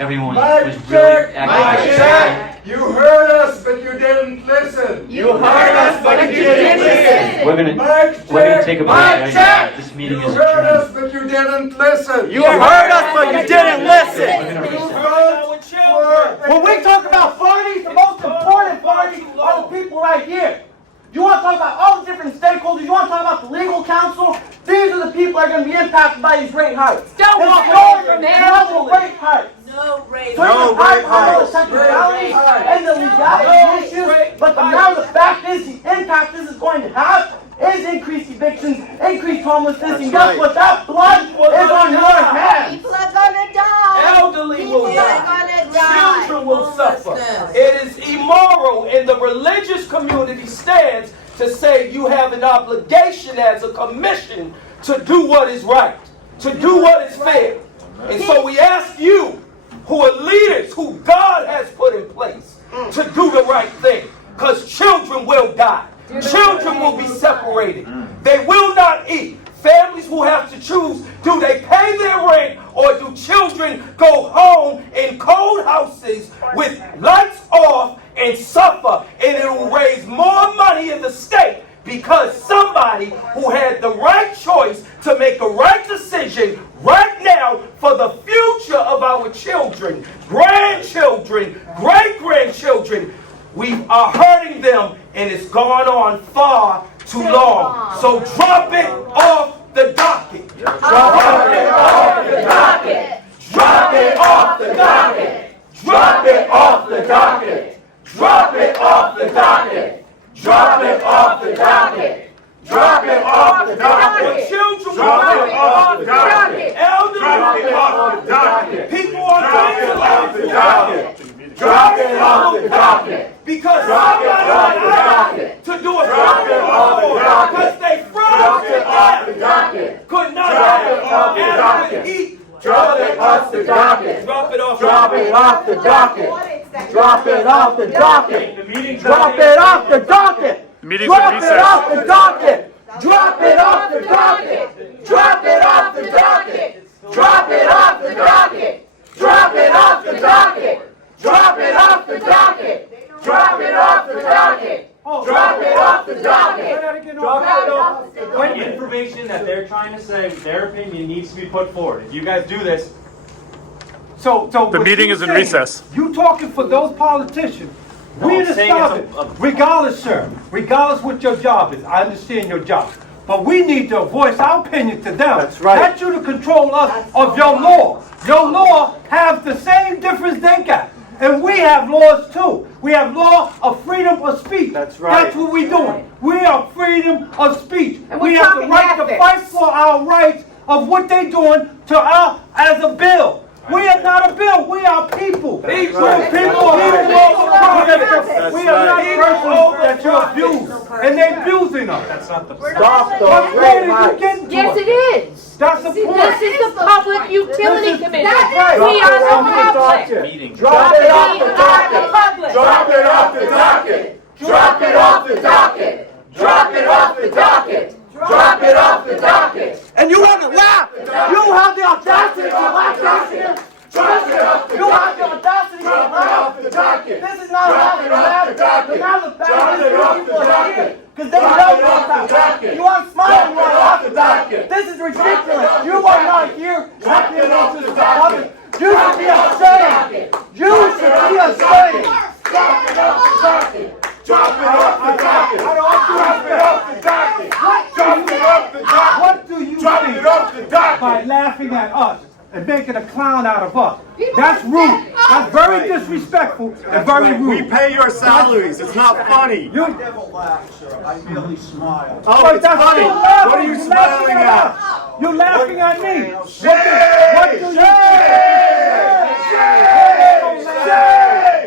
Everyone was really acting. You heard us, but you didn't listen. You heard us, but you didn't listen. We're gonna take a break right now. This meeting is You heard adjourned. us, but you didn't listen. You heard us, but you didn't listen. When we talk about parties, the most important parties are the people right here. You want to talk about all the different stakeholders, you want to talk about the legal counsel, these are the people that are going to be impacted by these rate hikes. Don't There's walk no away from rate hikes. No rate So you can fight all the technicalities and the legality issues, but the fact is the impact this is going to have is increased evictions, increased homelessness, and guess what? That blood is on your hands. People are gonna die. Elderly will People die. are gonna die. Children will suffer. Homelessness. It is immoral, and the religious community stands to say you have an obligation as a commission to do what is right, to do what is fair. And so we ask you, who are leaders, who God has put in place, to do the right thing, because children will die. Children will be separated. They will not eat. Families will have to choose, do they pay their rent or do children go home in cold houses with lights off and suffer? And it will raise more money in the state because somebody who had the right choice to make a right decision right now for the future of our children, grandchildren, great-grandchildren, we are hurting them, and it's gone on far too long. So drop it off the docket. Drop it off the docket. Drop it off the docket. Drop it off the docket. Drop it off the docket. Drop it off the docket. Drop it off the docket. Children, drop it off the docket. Elders, drop it off the docket. People are going to off the docket. Drop it off the docket. Because somebody got to do a drop because they froze to death. Could not have adequate heat. Drop it off the docket. Drop it off. Drop it off the docket. Drop it off the docket. Drop it off the docket. Drop it off the docket. Drop it off the docket. Drop it off the docket. Drop it off the docket. Drop it off the docket. Drop it off the docket. Drop it off the docket. Drop it off the docket. Drop it off the What information that they're trying to say, their opinion needs to be put forward. If you guys do this, So The meeting is in recess. You talking for those politicians. No, We I'm in the saying South, it's a- regardless, sir, regardless what your job is, I understand your job. But we need to voice our opinion to them. That's right. Not you to control us of your law. Your law have the same difference they got. And we have laws too. We have law of freedom of speech. That's right. That's what we're doing. We are freedom of speech. And we're We have the talking right to ethics. fight for our rights of what they're doing to us as a bill. We are not a bill. We are people. People. We're people. We are not persons that you abuse. And they're abusing us. that's not the. Stop those What rate point are you hikes. getting to Yes, us? it is. That's the This point. is the Public Utility Commission. right. We are Drop the it off the public. docket. Meeting. Drop it off the We are the docket. public. Drop it off the docket. Drop it off the docket. Drop it off the docket. Drop it off the docket. And you want to laugh. You have the audacity to laugh at this. Drop it off the You have the docket. audacity to Drop it laugh. off the docket. This is not Drop laughing it off the laugh. docket. But now the Drop fact is it off the people are docket. here. Because they Drop know it off the what's docket. up. You want to smile, you want to Drop it laugh off the about docket. it. This is Drop it ridiculous. off You the are not docket. here. Drop it off the docket. You should be ashamed. You should be ashamed. Drop it off the docket. Drop it off the docket. Drop it off the docket. Drop it off the docket. What do you Drop mean it off the docket. by laughing at us and making a clown out of us? That's rude. That's very disrespectful and very We rude. pay your salaries. It's not funny. You, Oh, but it's that's funny. still laughing. What are you You're smiling at? us. You're laughing at me. What do you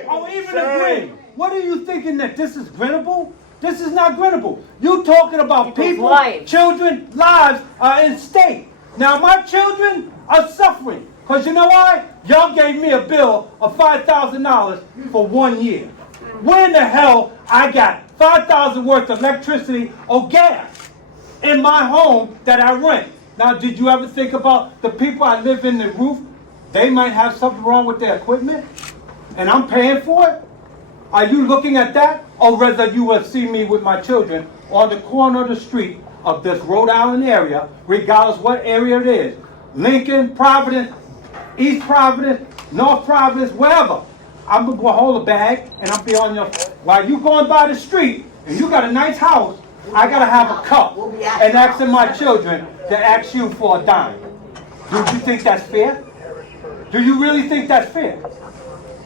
Oh, even a grin. What are you thinking that this is grinnable? This is not grinnable. You talking about People's people, lives. children, lives are in stake. Now my children are suffering. Because you know why? Y'all gave me a bill of $5,000 for 1 year. Where in the hell I got $5,000 worth of electricity or gas in my home that I rent? Now, did you ever think about the people I live in the roof they might have something wrong with their equipment, and I'm paying for it? Are you looking at that? Or whether you will see me with my children on the corner of the street of this Rhode Island area, regardless what area it is. Lincoln, Providence, East Providence, North Providence, wherever. I'm gonna go hold a bag and I'll be on your, while you going by the street and you got a nice house, I gotta have a cup and asking my children to ask you for a dime. Do you think that's fair? Do you really think that's fair?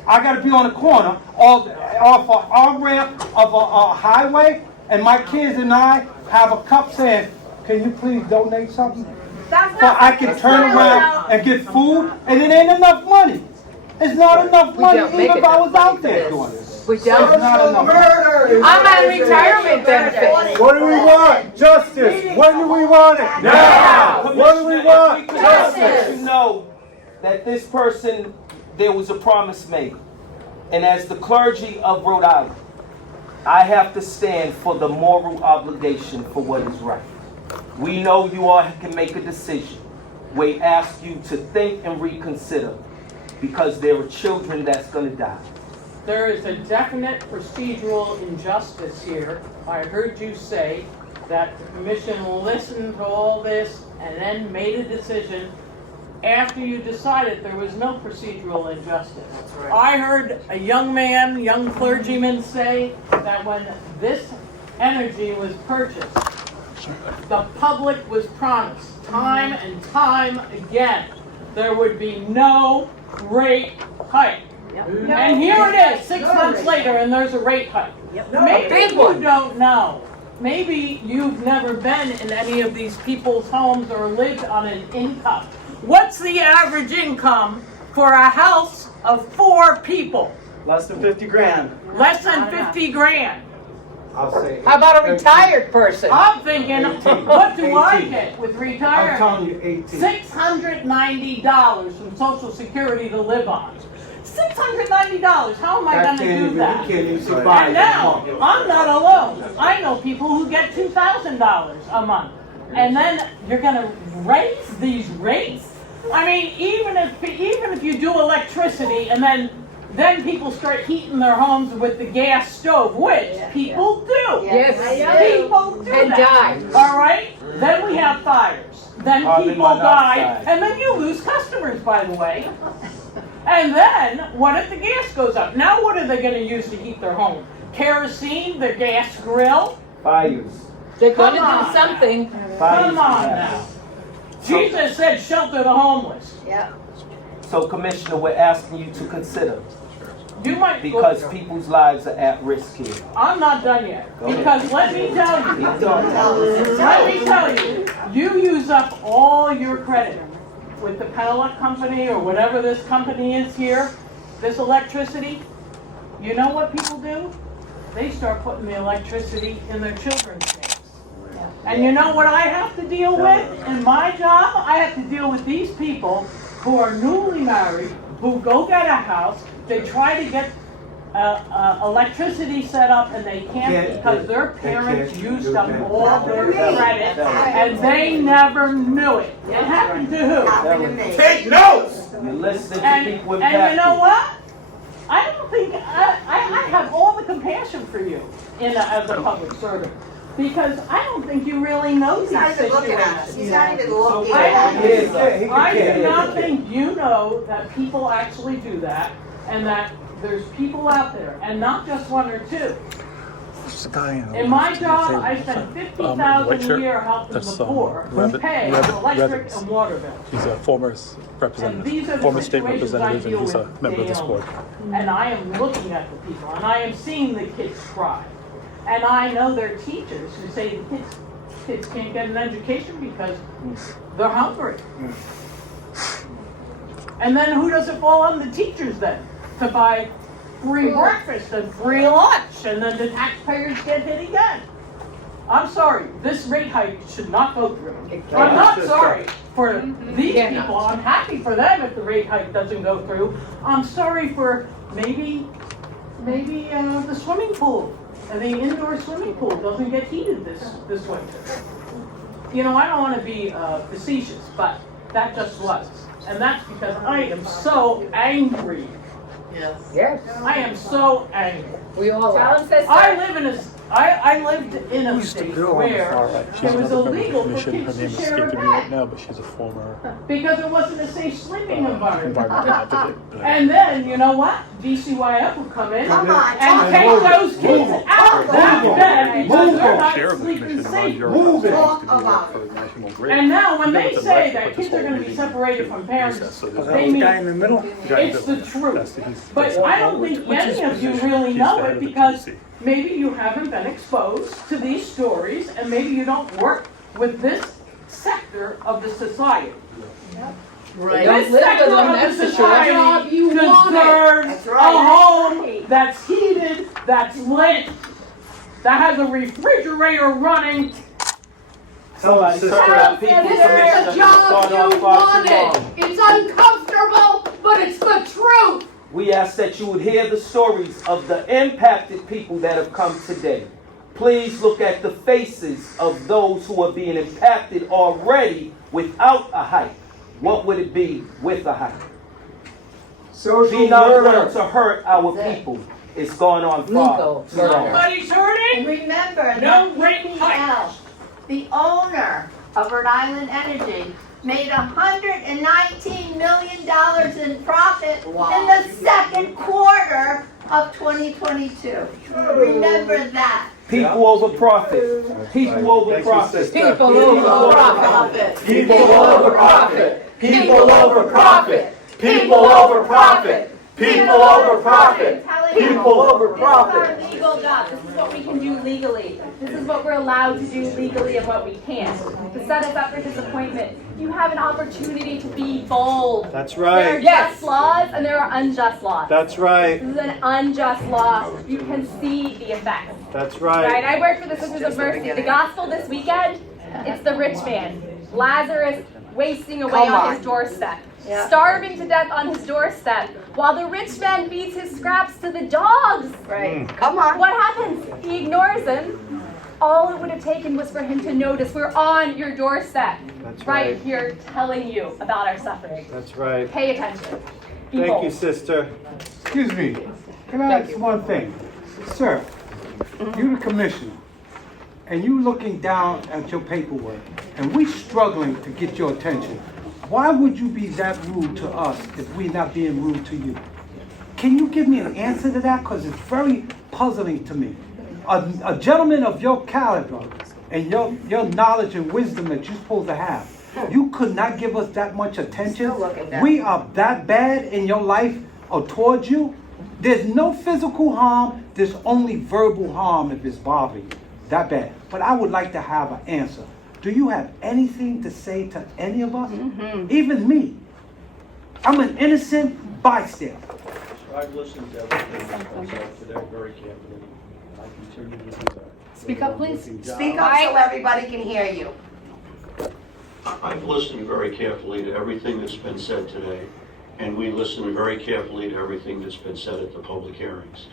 I gotta be on the corner off an on-ramp of a highway, and my kids and I have a cup saying, can you please donate something? So I can turn around and get food, and it ain't enough money. It's not enough money even if I was out there doing it. We It's not enough money. I'm on retirement benefits. What do we want? Justice. When do we want it? Now. What do we want? Just let you know that this person, there was a promise made. And as the clergy of Rhode Island, I have to stand for the moral obligation for what is right. We know you all can make a decision. We ask you to think and reconsider because there are children that's going to die. There is a definite procedural injustice here. I heard you say that the commission listened to all this and then made a decision after you decided there was no procedural injustice. I heard a young clergyman say that when this energy was purchased, the public was promised time and time again there would be no rate hike. And here it is, 6 months later, and there's a rate hike. Maybe you don't know. Maybe you've never been in any of these people's homes or lived on an income. What's the average income for a house of 4 people? Less than 50 grand. Less than 50 grand. I'll say. How about a retired person? I'm thinking, 18. what do I 18. get with I'm retirement? telling you, 18. $690 from Social Security to live on. $690. How am I going to do that? You can't even survive. And now, I'm not alone. I know people who get $2,000 a month. And then you're going to raise these rates? I mean, even if you do electricity and then people start heating their homes with the gas stove, which people do. Yes, People do and that. die. All right? Then we have fires. Then Carbon people die. monoxide. And then you lose customers, by the way. And then, what if the gas goes up? Now what are they going to use to heat their home? Kerosene, their gas grill? Fires. They're going Come to on do something. Come on now. Jesus said shelter the homeless. So, Commissioner, we're asking you to consider You might because people's lives are at risk here. I'm not done yet. Because let me tell you, you use up all your credit with the Penelope company or whatever this company is here, this electricity. You know what people do? They start putting the electricity in their children's names. And you know what I have to deal with in my job? I have to deal with these people who are newly married, who go get a house, they try to get electricity set up and they can't because their parents used up all their credit and they never knew it. It happened to who? Take notes! You're listening to And people with you know what? I don't think, I have all the compassion for you as a public servant. Because I don't think you really know these situations. He's not even looking I at us. I do not think you know that people actually do that, and that there's people out there, and not just 1 or 2. In my job, I spend $50,000 a year helping the poor pay electric and water bills. He's a former And representative, these are the former state situations I representative, deal and he's a with member of this daily. board. And I am looking at the people, and I am seeing the kids cry. And I know there are teachers who say the kids can't get an education because they're hungry. And then who does it fall on? The teachers then, to buy free breakfast and free lunch, and then the taxpayers get hit again. I'm sorry, this rate hike should not go through. I'm not sorry for these people. I'm happy for them if the rate hike doesn't go through. I'm sorry for maybe the swimming pool. And the indoor swimming pool doesn't get heated this winter. You know, I don't want to be facetious, but that just was. and that's because I am so angry. Yes, I am so angry. we all are. I lived in a state where it was illegal for kids to share a bed now, but she's a former because it wasn't a safe sleeping environment. environmental advocate. And then, you know what? DCYF will come in Come on, and take those kids out of that bed because they're not sleeping safe. talk about it. And now when they say that kids are going to be separated from parents, they mean in the middle? it's the truth. But I don't think any of you really know it because maybe you haven't been exposed to these stories and maybe you don't work with this sector of the society. Right. This Don't live sector with them, of that's the for sure. society You want it. deserves That's a right. home that's heated, that's lit, that has a refrigerator running. Somebody Sister, serve our people This permission is to a job start off you far too long. wanted. It's uncomfortable, but it's the truth. We ask that you would hear the stories of the impacted people that have come today. Please look at the faces of those who are being impacted already without a hike. What would it be with a hike? Be not willing to hurt our people. It's gone on far Legal too long. Somebody's hurting? And remember No that rate PPL, the owner of Rhode Island Energy, made $119 million in profit in the second quarter of 2022. Remember that. People over profit. People over profit. People over profit. People over profit. People over profit. People over profit. People over profit. People over profit. This is our legal job. This is what we can do legally. This is what we're allowed to do legally and what we can't. To set us up for disappointment. You have an opportunity to be bold. That's There are right. just laws and there are unjust laws. That's right. This is an unjust law. You can see the effects. That's Right? right. I work for the Sisters of Mercy. The gospel this weekend, it's the rich man. Lazarus wasting away on his doorstep. Starving to death on his doorstep. While the rich man feeds his scraps to the dogs. Right. Come on. What happens? He ignores him. All it would have taken was for him to notice we're on your doorstep. That's right right. here telling you about our suffering. That's right. Pay attention. Be Thank bold. you, sister. Excuse me, can I ask one thing? Sir, you're the commissioner, and you looking down at your paperwork, and we struggling to get your attention. Why would you be that rude to us if we're not being rude to you? Can you give me an answer to that? Because it's very puzzling to me. A gentleman of your caliber and your knowledge and wisdom that you're supposed to have, you could not give us that much attention. Still looking down. We are that bad in your life or towards you. There's no physical harm. There's only verbal harm if it's bothering you. That bad. But I would like to have an answer. Do you have anything to say to any of us? Even me. I'm an innocent bystander. I've listened to everything that's been said today very carefully, and I continue to do that. Speak up, please. Speak up so everybody can hear you. I've listened very carefully to everything that's been said today, and we listen very carefully to everything that's been said at the public hearings.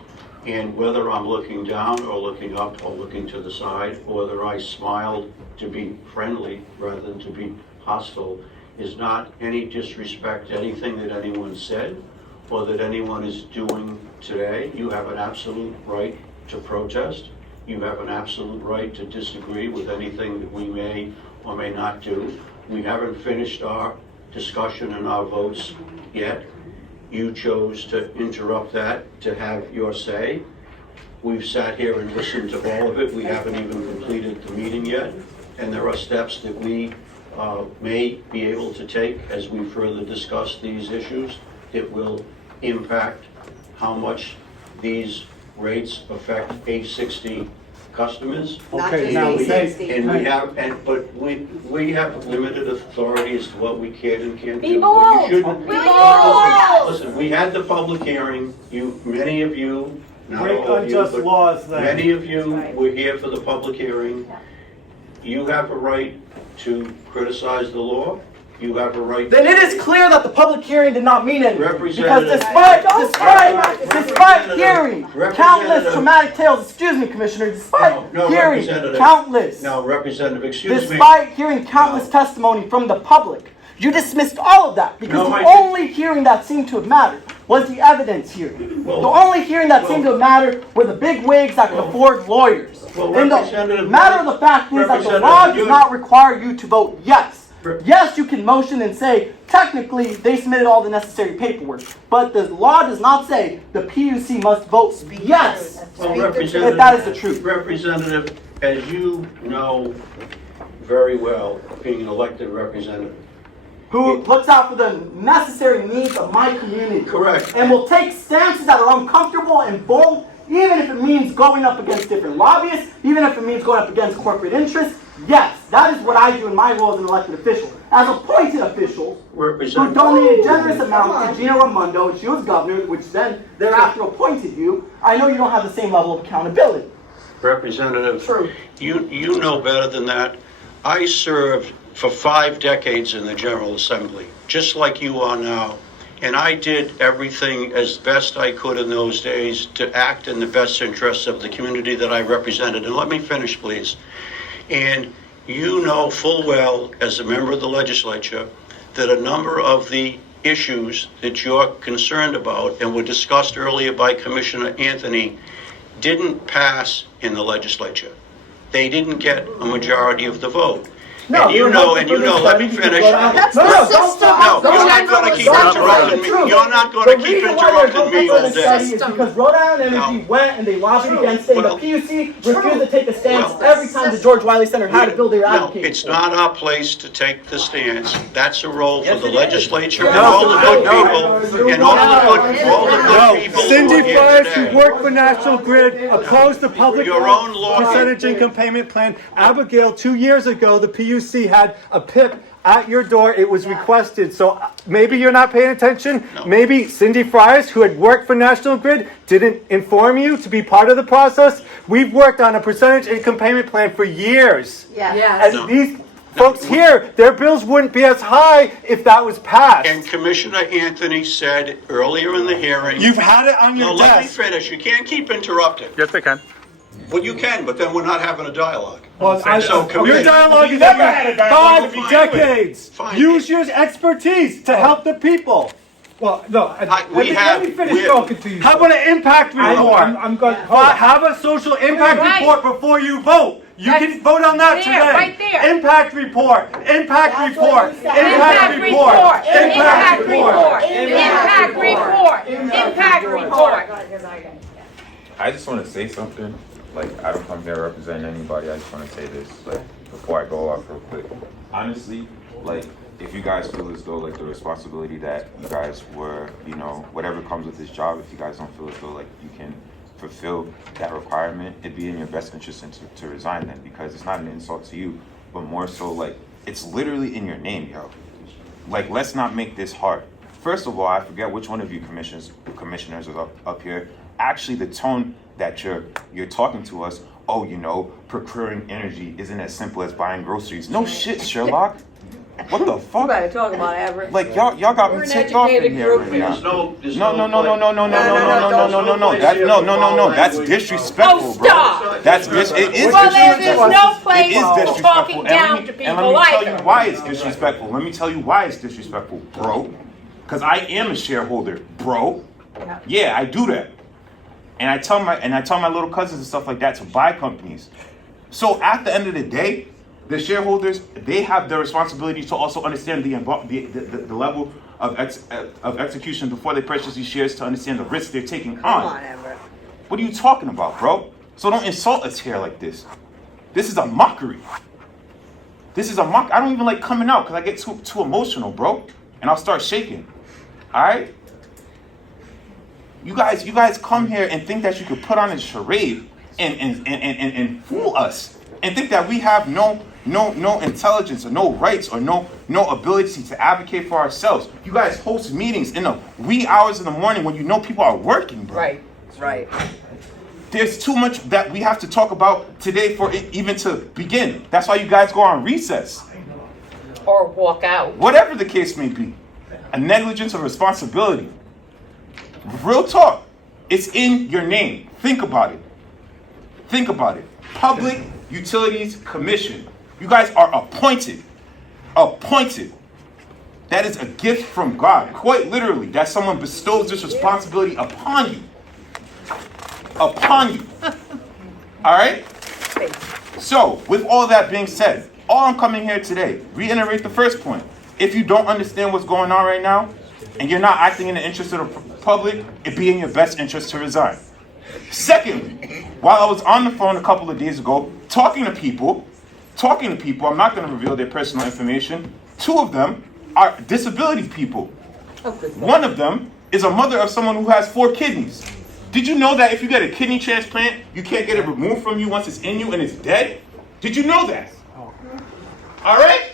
And whether I'm looking down or looking up or looking to the side, or whether I smiled to be friendly rather than to be hostile, is not any disrespect to anything that anyone said or that anyone is doing today. You have an absolute right to protest. You have an absolute right to disagree with anything that we may or may not do. We haven't finished our discussion and our votes yet. You chose to interrupt that to have your say. We've sat here and listened to all of it. We haven't even completed the meeting yet. And there are steps that we may be able to take as we further discuss these issues. It will impact how much these rates affect A60 customers. Not Okay, just now, A60. And we have, but we have limited authority as to what we can and can't Be do. bold. But you shouldn't- Be bold. Listen, we had the public hearing. Many of you, not Break all of you, unjust but laws then. many of you were here for the public hearing. You have a right to criticize the law. You have a right. Then it is clear that the public hearing did not mean anything. Because Representative- despite hearing Representative- countless traumatic tales, excuse me, Commissioner, despite No, hearing Representative. countless, Now, Representative, excuse me. despite hearing countless testimony from the public, You dismissed all of that because the only hearing that seemed to have mattered was the evidence hearing. The only hearing that seemed to have mattered were the big wigs that could afford lawyers. And the matter of the fact is that the law does not require you to vote yes. Yes, you can motion and say, technically, they submitted all the necessary paperwork. But the law does not say the PUC must vote yes, if that is the truth. Representative, as you know very well, being an elected representative, who looks out for the necessary needs of my community. Correct. And will take stances that are uncomfortable and bold, even if it means going up against different lobbyists, even if it means going up against corporate interests. Yes, that is what I do in my role as an elected official. As appointed officials who donated a generous amount to Gina Raimondo when she was governor, which then thereafter appointed you, I know you don't have the same level of accountability. Representative, you know better than that. I served for 5 decades in the General Assembly, just like you are now. And I did everything as best I could in those days to act in the best interests of the community that I represented. And let me finish, please. And you know full well, as a member of the legislature, that a number of the issues that you're concerned about and were discussed earlier by Commissioner Anthony didn't pass in the legislature. They didn't get a majority of the vote. No, and you know, let me finish. That's the system. No, you're not going to keep interrupting me. You're not going to keep interrupting me all day. Is because Rhode Island Energy went and they lobbied against it, and the PUC refused to take a stance every time the George Wiley Center had to build their application. It's not our place to take the stance. That's a role for the legislature and all the good people and all the good people. Cindy Fries, who worked for National Grid, opposed the public percentage income payment plan. Abigail, 2 years ago, the PUC had a PIP at your door. It was requested. So maybe you're not paying attention. No. Maybe Cindy Fries, who had worked for National Grid, didn't inform you to be part of the process. We've worked on a percentage income payment plan for years. And these folks here, their bills wouldn't be as high if that was passed. And Commissioner Anthony said earlier in the hearing... You've had it on your desk. Let me finish. You can't keep interrupting. Yes, I can. Well, you can, but then we're not having a dialogue. Well, your dialogue is never had a dialogue. 5 decades. Fine. Use your expertise to help the people. Well, no, let me finish talking to you. How about an impact report? I'm going. Have a social impact report before you vote. You can vote on that today. Right there. Impact report. Impact report. Impact report. Impact report. Impact report. Impact report. I just want to say something. Like, I don't come here representing anybody. I just want to say this, like, before I go off real quick. Honestly, like, if you guys feel as though, like, the responsibility that you guys were, you know, whatever comes with this job, if you guys don't feel as though, like, you can fulfill that requirement, it'd be in your best interest to resign then, because it's not an insult to you, but more so, like, it's literally in your name, yo. Like, let's not make this hard. First of all, I forget which one of you commissioners is up here. Actually, the tone that you're talking to us, oh, you know, procuring energy isn't as simple as buying groceries. No shit, Sherlock. What the fuck? You better talk about average. Like y'all got me ticked off in here right now. No. That's disrespectful, bro. That's it is disrespectful. Well, there's no place It is disrespectful. talking down to people and let me like tell you that. why it's disrespectful. Let me tell you why it's disrespectful, bro. Because I am a shareholder, bro. Yeah, I do that. And I tell my little cousins and stuff like that to buy companies. So at the end of the day, the shareholders, they have the responsibility to also understand the level of execution before they purchase these shares, to understand the risk they're taking on. Come on, Everett. What are you talking about, bro? So don't insult us here like this. This is a mockery. This is a mock. I don't even like coming out because I get too emotional, bro. And I'll start shaking. All right? You guys come here and think that you could put on a charade and fool us and think that we have no intelligence or no rights or no ability to advocate for ourselves. You guys host meetings in the wee hours in the morning when you know people are working, bro. Right. There's too much that we have to talk about today for it even to begin. That's why you guys go on recess. Or walk out. Whatever the case may be. A negligence of responsibility. Real talk. It's in your name. Think about it. Think about it. Public Utilities Commission. You guys are appointed. Appointed. That is a gift from God, quite literally, that someone bestows this responsibility upon you. Upon you. All right? So, with all that being said, all I'm coming here today, reiterate the first point. If you don't understand what's going on right now, and you're not acting in the interest of the public, it'd be in your best interest to resign. Secondly, while I was on the phone a couple of days ago, talking to people, I'm not going to reveal their personal information. 2 of them are disability people. One of them is a mother of someone who has 4 kidneys. Did you know that if you get a kidney transplant, you can't get it removed from you once it's in you and it's dead? Did you know that? All right?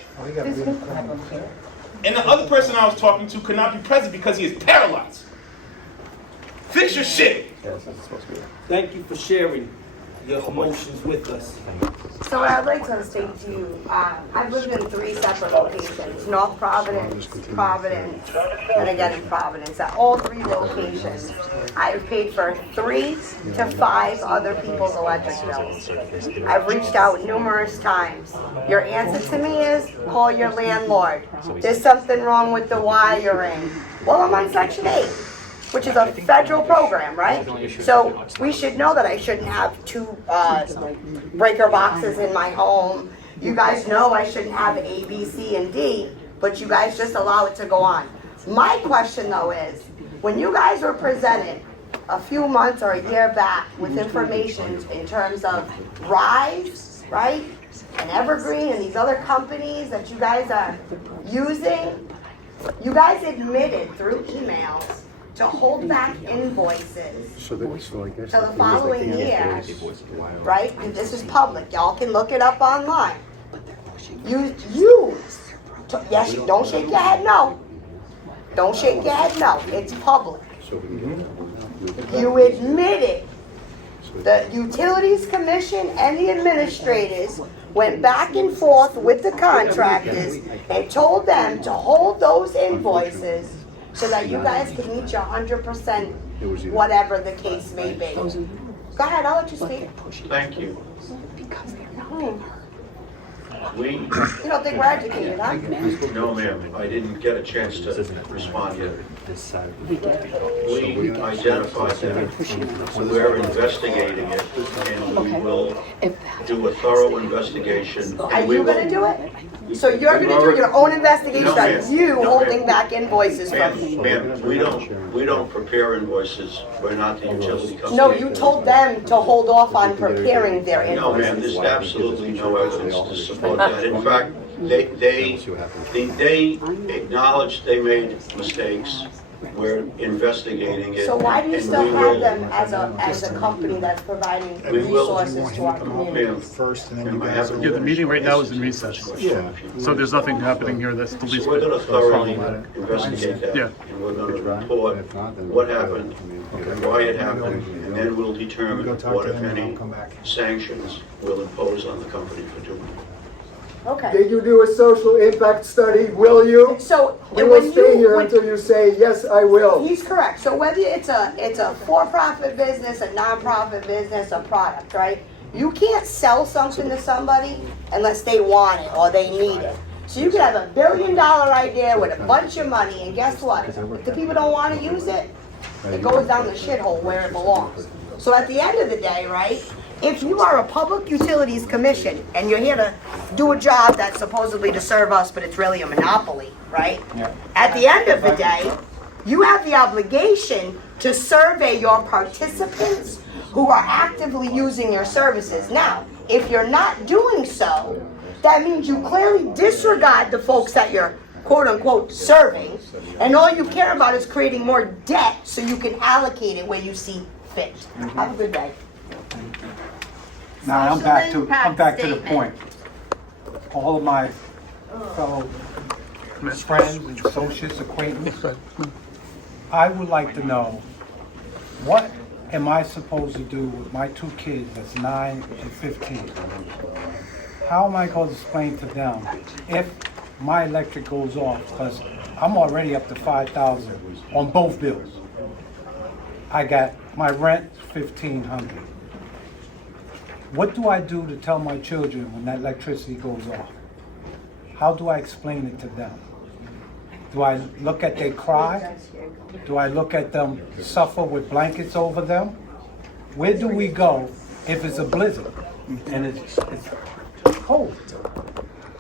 And the other person I was talking to could not be present because he is paralyzed. Fix your shit. Thank you for sharing your emotions with us. So what I'd like to state to you, I've lived in 3 separate locations, North Providence, Providence, and again in Providence. At all 3 locations, I've paid for 3 to 5 other people's electric bills. I've reached out numerous times. Your answer to me is, call your landlord. There's something wrong with the wiring. Well, I'm on Section 8. Which is a federal program, right? So we should know that I shouldn't have 2 breaker boxes in my home. You guys know I shouldn't have A, B, C, and D, but you guys just allow it to go on. My question though is, when you guys were presented a few months or a year back with information in terms of Rise, right? And Evergreen and these other companies that you guys are using, you guys admitted through emails to hold back invoices to the following year, right? And this is public. Y'all can look it up online. Yes, don't shake your head no. Don't shake your head no. It's public. You admitted the Utilities Commission and the administrators went back and forth with the contractors and told them to hold those invoices so that you guys can meet your 100% whatever the case may be. Go ahead, I'll let you speak. Thank you. You don't think we're educated, huh? No, ma'am, I didn't get a chance to respond yet. We identified that we're investigating it, and we will do a thorough investigation. Are you going to do it? So you're going to do your own investigation on you holding back invoices from me? Ma'am, we don't prepare invoices. We're not the utility company. No, you told them to hold off on preparing their invoices. No, ma'am, there's absolutely no evidence to support that. In fact, they acknowledged they made mistakes. We're investigating it. So why do you still have them as a company that's providing resources to our community? Yeah, the meeting right now is in recess. Yeah. So there's nothing happening here that's the least. So we're going to thoroughly investigate that. Yeah. And we're going to report what happened, why it happened, and then we'll determine what, if any, sanctions we'll impose on the company for doing it. Okay. Did you do a social impact study? Will you? So we will stay here until you say yes, I will. He's correct. So whether it's a for-profit business, a non-profit business, a product, right? You can't sell something to somebody unless they want it or they need it. So you could have $1 billion idea with a bunch of money, and guess what? If the people don't want to use it, it goes down the shithole where it belongs. So at the end of the day, right? If you are a public utilities commission and you're here to do a job that's supposedly to serve us, but it's really a monopoly, right? Yeah. At the end of the day, you have the obligation to survey your participants who are actively using your services. Now, if you're not doing so, that means you clearly disregard the folks that you're quote unquote serving, and all you care about is creating more debt so you can allocate it where you see fit. Have a good day. Now I'm back to the point. All of my fellow friends, associates, acquaintances, I would like to know, what am I supposed to do with my 2 kids that's 9 and 15? How am I going to explain to them if my electric goes off? Because I'm already up to $5,000 on both bills. I got my rent $1,500. What do I do to tell my children when that electricity goes off? How do I explain it to them? Do I look at they cry? Do I look at them suffer with blankets over them? Where do we go if it's a blizzard and it's cold?